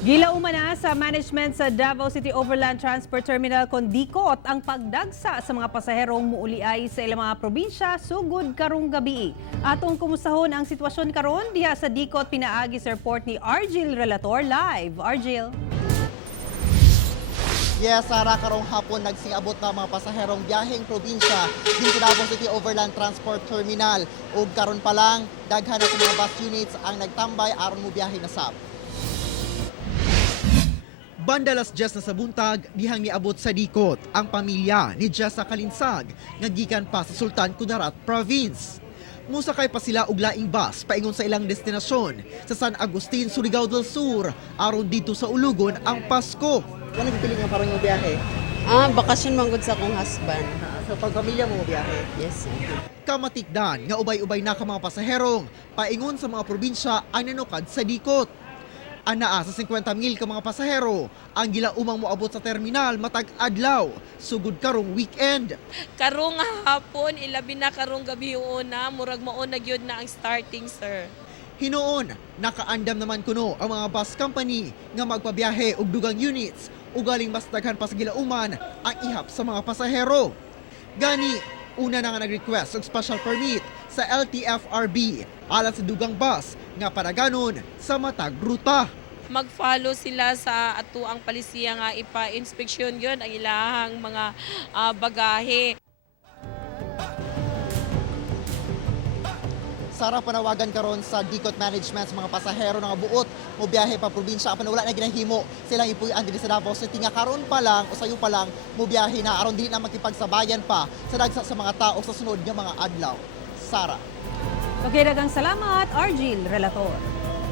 Gilauman na sa management sa Davao City Overland Transport Terminal kondikot ang pagdagsa sa mga pasaherong muuliay sa ilang mga probinsya sugod karong gabi. Atong kumustahon ang sitwasyon karon diha sa Dikot pinaagi sa report ni Argil Relator live. Argil. Yes, Sara, karong hapon nagsingabot na mga pasaherong biyaheng probinsya din sa Davao City Overland Transport Terminal. Ug karon pa lang, daghan na sa mga bus units ang nagtambay aron mo biyahe na sab. Bandalas Jess na sa buntag, dihang niabot sa Dikot ang pamilya ni Jessa Kalinsag nga gikan pa sa Sultan Kudarat Province. Musakay pa sila og laing bus paingon sa ilang destinasyon sa San Agustin, Surigao del Sur aron dito sa Ulugon ang Pasko. Ano pipili nga parang yung biyahe? Bakasyon manggod sa akong husband. Sa pagpamilya mo biyahe? Yes. Kamatikdan nga ubay-ubay na ka mga pasaherong paingon sa mga probinsya ang nanukad sa Dikot. Anaa sa 50,000 ka mga pasahero ang gilaumang moabot sa terminal matag adlaw sugod karong weekend. Karong hapon, ilabi na karong gabi una, murag mauna gyud na ang starting, sir. Hinoon, nakaandam naman kuno ang mga bus company nga magpabiyahe og dugang units ug galing mas daghan pa sa gilauman ang ihap sa mga pasahero. Gani, una na nga nag-request og special permit sa LTFRB alang sa dugang bus nga padaganon sa matag ruta. Mag-follow sila sa ato ang palisiya nga ipa-inspeksyon yon ang ilahang mga bagahe. Sara, panawagan karon sa Dikot management sa mga pasahero nga buot mo biyahe pa probinsya apan wala na ginahimo silang ipuy-an diri sa Davao City nga karon pa lang o sayo pa lang mo biyahe na aron dili na makipagsabayan pa sa dagsa sa mga tao sa sunod nga mga adlaw. Sara. Okay, daghang salamat Argil Relator.